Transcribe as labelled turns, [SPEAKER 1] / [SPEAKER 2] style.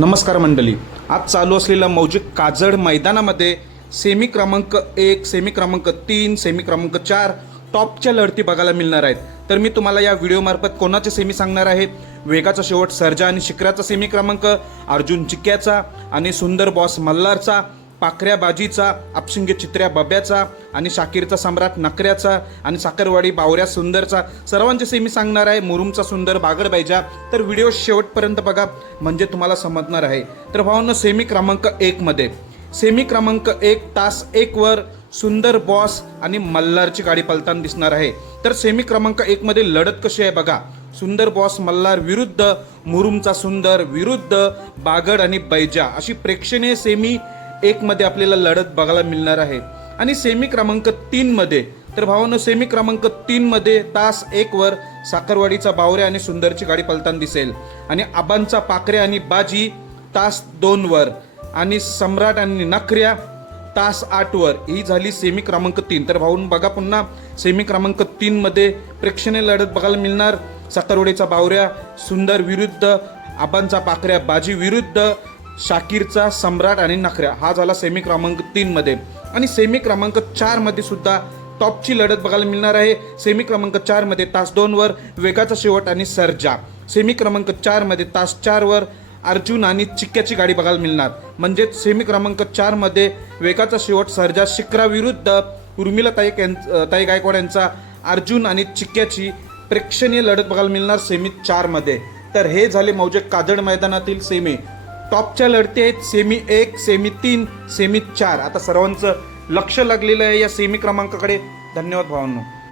[SPEAKER 1] नमस्कार मंडळी. आज चालू असलेल्या मौजिक काजड मैदानामध्ये सेमी क्रमांक एक सेमी क्रमांक तीन सेमी क्रमांक चार टॉपच्या लढती बघायला मिळणार आहेत. तर मी तुम्हाला या व्हिडिओमार्फत कोणाचे सेमी सांगणार आहे? वेगाचा शेवट सर्जा आणि शिखराचा सेमी क्रमांक अर्जुन चिक्क्याचा आणि सुंदर बॉस मल्हारचा. पाखऱ्या बाजीचा अपशिंगे चित्र्या बब्याचा आणि शाकीरचा सम्राट नकऱ्याचा आणि साखरवाडी बावऱ्या सुंदरचा. सर्वांचे सेमी सांगणार आहे मुरुमचा सुंदर बागड बायजा तर व्हिडिओ शेवटपर्यंत बघा म्हणजे तुम्हाला समजणार आहे. तर भावांनो सेमी क्रमांक एकमध्ये सेमी क्रमांक एक तास एकवर सुंदर बॉस आणि मल्हारची गाडी पलताना दिसणार आहे. तर सेमी क्रमांक एकमध्ये लढत कशी आहे बघा. सुंदर बॉस मल्हार विरुद्ध मुरुमचा सुंदर विरुद्ध बागड आणि बैजा. अशी प्रेक्षणीय सेमी एकमध्ये आपल्याला लढत बघायला मिळणार आहे. आणि सेमी क्रमांक तीनमध्ये तर भावानं सेमी क्रमांक तीनमध्ये तास एकवर साखरवाडीचा बावऱ्या आणि सुंदरची गाडी पलताना दिसेल. आणि आबांचा पाखऱ्या आणि बाजी तास दोनवर आणि सम्राट आणि नखऱ्या तास आठवर ही झाली सेमी क्रमांक तीन. तर भाऊन बघा पुन्हा सेमी क्रमांक तीनमध्ये प्रेक्षणीय लढत बघायला मिळणार. साखरवडीचा बावऱ्या सुंदर विरुद्ध आबांचा पाखऱ्या बाजी विरुद्ध शाकीरचा सम्राट आणि नखऱ्या. हा झाला सेमी क्रमांक तीनमध्ये आणि सेमी क्रमांक चारमध्ये सुद्धा टॉपची लढत बघायला मिळणार आहे. सेमी क्रमांक चारमध्ये तास दोनवर वेगाचा शेवट आणि सर्जा. सेमी क्रमांक चारमध्ये तास चारवर अर्जुन आणि चिक्क्याची गाडी बघायला मिळणार. म्हणजेच सेमी क्रमांक चारमध्ये वेगाचा शेवट सर्जा शिखराविरुद्ध उर्मिला ताई यां- ताई गायकवाड यांचा अर्जुन आणि चिक्क्याची प्रेक्षणीय लढत बघायला मिळणार सेमी चारमध्ये तर हे झाले मौजे काजड मैदानातील सेमी टॉपच्या लढती आहेत. सेमी एक सेमी तीन सेमी चार. आता सर्वांचं लक्ष लागलेलं आहे या सेमी क्रमांकाकडे. धन्यवाद भावांनो.